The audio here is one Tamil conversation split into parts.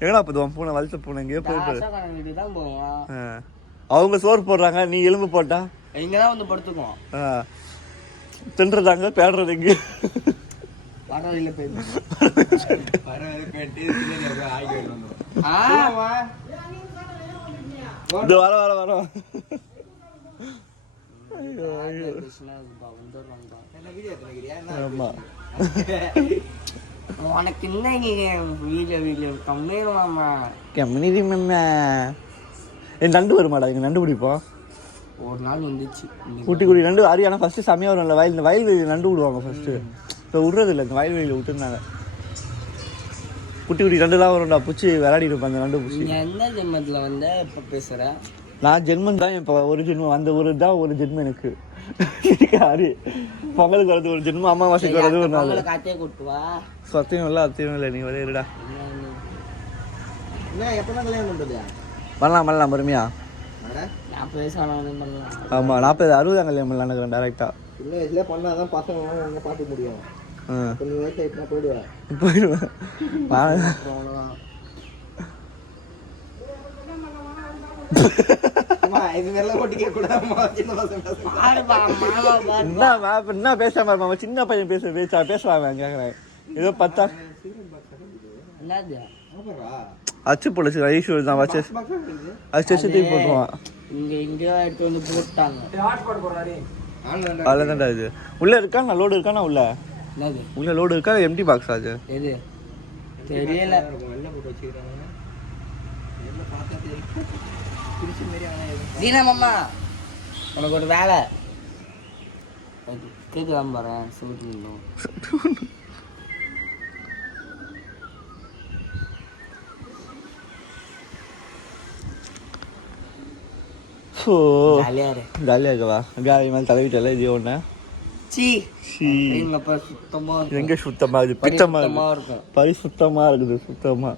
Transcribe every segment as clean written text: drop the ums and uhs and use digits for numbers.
எங்கடா போதுவான் பூனை வளர்த்த பூனை எங்கேயோ போயிருப்பாரு. அவங்க சோறு போடுறாங்க, நீ எலும்பு போட்டா இங்கதான் வந்து படுத்துக்குவோம். தின்றுறாங்க, பேடுறது எங்க வர வர வர. உனக்கு என்ன வீட்டுல கம்மியாமா என் நண்டு வருமாடா, இங்க நண்டு பிடிப்போம். ஒரு நாள் வந்துச்சு குட்டி குட்டி நண்டு அரி. ஆனால் ஃபர்ஸ்ட் செம்மையாக வரும்ல வயல், இந்த வயல்வெளியில் நண்டு விடுவாங்க ஃபர்ஸ்ட். இப்போ விடுறது இல்லை, இந்த வயல்வெளியில் விட்டுருந்தாங்க. குட்டி குட்டி நண்டுலாம் வரும்டா, பூச்சி விளையாடி இருப்பேன் அந்த நண்டு பூச்சி. எந்த ஜென்மத்தில் வந்து இப்போ பேசுகிறேன் நான் ஜென்மம் தான். இப்போ ஒரு ஜென்மம், அந்த ஒரு தான் ஒரு ஜென்மம் எனக்கு. அரி பொங்கலுக்கு வரது ஒரு ஜென்மம், அமாவாசைக்கு வரது ஒரு நாள். காத்தையே கூட்டுவா. சத்தியம் இல்லை, அத்தியம் இல்லை, நீ விளையாடுடா. எப்பதான் கல்யாணம் பண்ணுறது? பண்ணலாம் பண்ணலாம் பொறுமையா. 40 வயசு ஆனவங்க பண்ணலாம். ஆமாம் 40 60 கல்யாணம் பண்ணலாம் நினைக்கிறேன் டேரெக்டாக. சின்ன வயசுலேயே பண்ணால் தான் பசங்க அவங்க பார்க்க முடியும். கொஞ்சம் வயசு ஆகிட்டுனா போயிடுவேன். என்ன பேசாம சின்ன பையன் பேசுவாங்க கேட்குறேன். ஏதோ 10 அச்சு பொழிச்சு ஐஸ்வர் தான் வச்சு அச்சு தூக்கி போட்டுருவான். அதுதான்டா இது. உள்ள இருக்கா நான் லோடு இருக்கா? நான் உள்ள லோடு இருக்கா? எம்டி பாக்ஸ் அது தெரியல. மாமா உனக்கு ஒரு வேலை கேட்க போறேன். ஜாலியா இருக்கவா? காலி மேலே தடவிட்டல இது ஒன்று. எங்க சுத்தமா இது பித்தமா இருக்கும், பரிசுத்தமா இருக்குது சுத்தமா.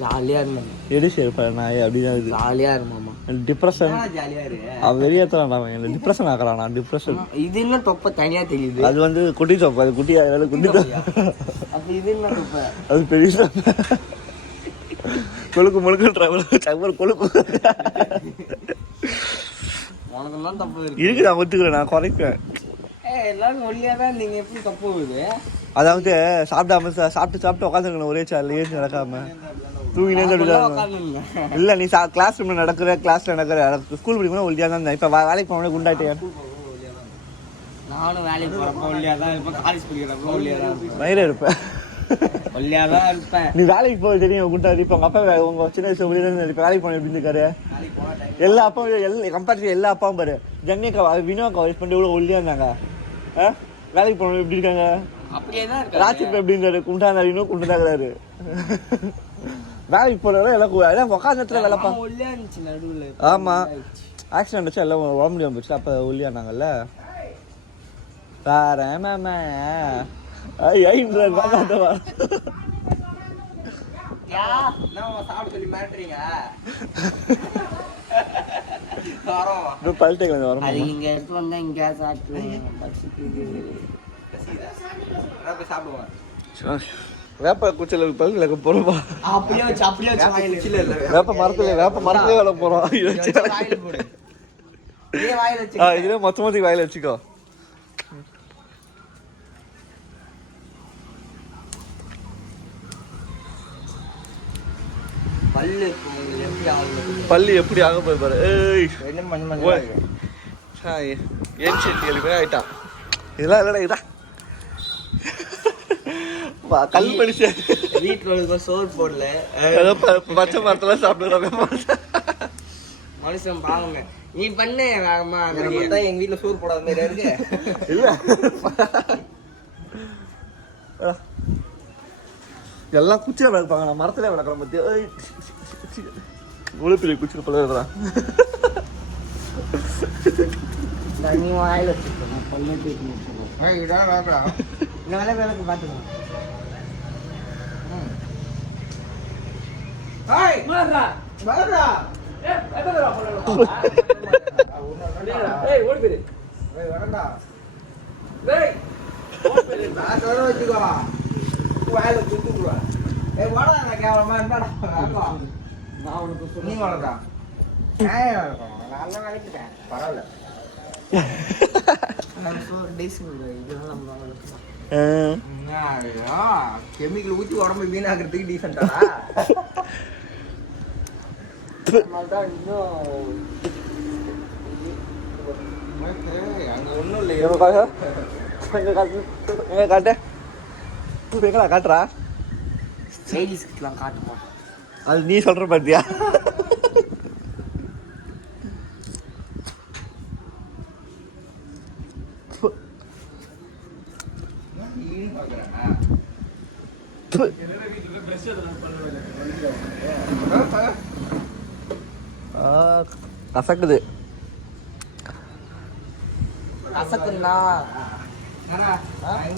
ஜாலியா இருந்தாங்க எடிச்சு இருப்பேன் நான் அப்படிதான். இது ஜாலியா இருமாமா. டிப்ரெஷன் அவன் வெளியேற்றான், அவன் டிப்ரெஷன் ஆக்குறான். நான் டிப்ரெஷன் இது இன்னும் தொப்பை தனியா தெரியுது. அது வந்து குட்டி தொப்பை, அது குட்டி குட்டி அப்ப இது என்ன தொப்பை? அது பெரிய கொழுக்கு முழுக்கு கொழுக்கு இருக்கு. நான் ஒத்துக்கிறேன், நான் குறைப்பேன். எல்லாரும் ஒல்லியாதான் நீங்க எப்படி தப்பு வருது? அதாவது சாப்பிட்டு உட்காந்துருக்கணும் ஒரே சேர்ல, ஏஞ்சி நடக்காம தூங்கினே இல்ல. நீ கிளாஸ் ரூம்ல நடக்கிற ஸ்கூல் படிக்கணும் ஒல்லியா தான் இருந்தேன். இப்ப வேலைக்கு போன குண்டாயிட்டேன். நானும் வேலைக்கு போறப்ப ஒல்லியா தான் இருப்பேன், காலேஜ் படிக்கிறப்ப ஒல்லியா தான் இருப்பேன், வயிறு இருப்பேன், ஒல்லியா தான் இருப்பேன். நீ வேலைக்கு போய் தெரியும் குண்டாடி. இப்ப உங்க அப்பா உங்க சின்ன வயசு வேலைக்கு போன எப்படி இருக்காரு? எல்லா அப்பாவும் கம்பேரிட்டிவ் எல்லா அப்பாவும் பாரு. ஜன்னியக்கா வினோக்கா வைஃப் பண்ணி எவ்வளவு ஒல்லியா இருந்தாங்க. வேலைக்கு போனவங்க எப்படி இருக்காங்க? ராட்சி எப்படி இருந்தாரு? குண்டாந்தாரு, இன்னும் குண்டாக்குறாரு. வேலைக்கு போறவங்க எல்லாம் உட்காந்து வேலை பார்த்து. ஆமா ஆக்சிடென்ட் வச்சு எல்லாம் உடம்பு முடியாம போச்சு. அப்ப ஒல்லியானாங்கல்ல. வேற மேமா வேப்ப குச்சில பல்லுக்கு போறோம். வேப்ப மரத்துல வேலை போறோம். இதுல மொத்தமொத்தம் வாயில வச்சுக்கோ. பள்ளி எப்படி ஆக போய் பாரு. ஆயிட்டான். இதெல்லாம் இல்லடா, இதா கல் படிச்சு வீட்டுல சோறு போடல, பச்சை மரத்துல சாப்பிடுறாங்க மனுஷன் பாவங்க. நீ பண்ண வேகமா எங்க வீட்டுல சோறு போடாத மாதிரி இருக்கு. இல்ல எல்லாம் குச்சியா வளர்ப்பாங்க, நான் மரத்துல வளர்க்குறேன் பத்தியா. இவ்வளவு பெரிய குச்சியில் பழகுறா. நீ வாயில வேலைக்கு பாத்துக்கலாம். வாயில குத்து விடுவேன். ஏய் வாடா நான் கேவலமா என்னடா வாங்கோ. நான் உனக்கு நீ வாடா. ஏய் நல்ல வேலைக்குடா. பரவாயில்ல. நான் சோ டேசிங் இதெல்லாம் நம்ம கெமிக்கல் ஊத்தி உடம்பு வீணாக்குறதுக்கு டீசென்டாடா. அதனால்தான் இன்னும் அங்க ஒன்றும் இல்லை. எங்க காட்டு எங்கடா காட்டுறா லேடிஸ்க்குலாம் காட்டுவோம். அது நீ சொல்ற பாத்தியா? கசக்குது. கசக்குன்னா அவங்க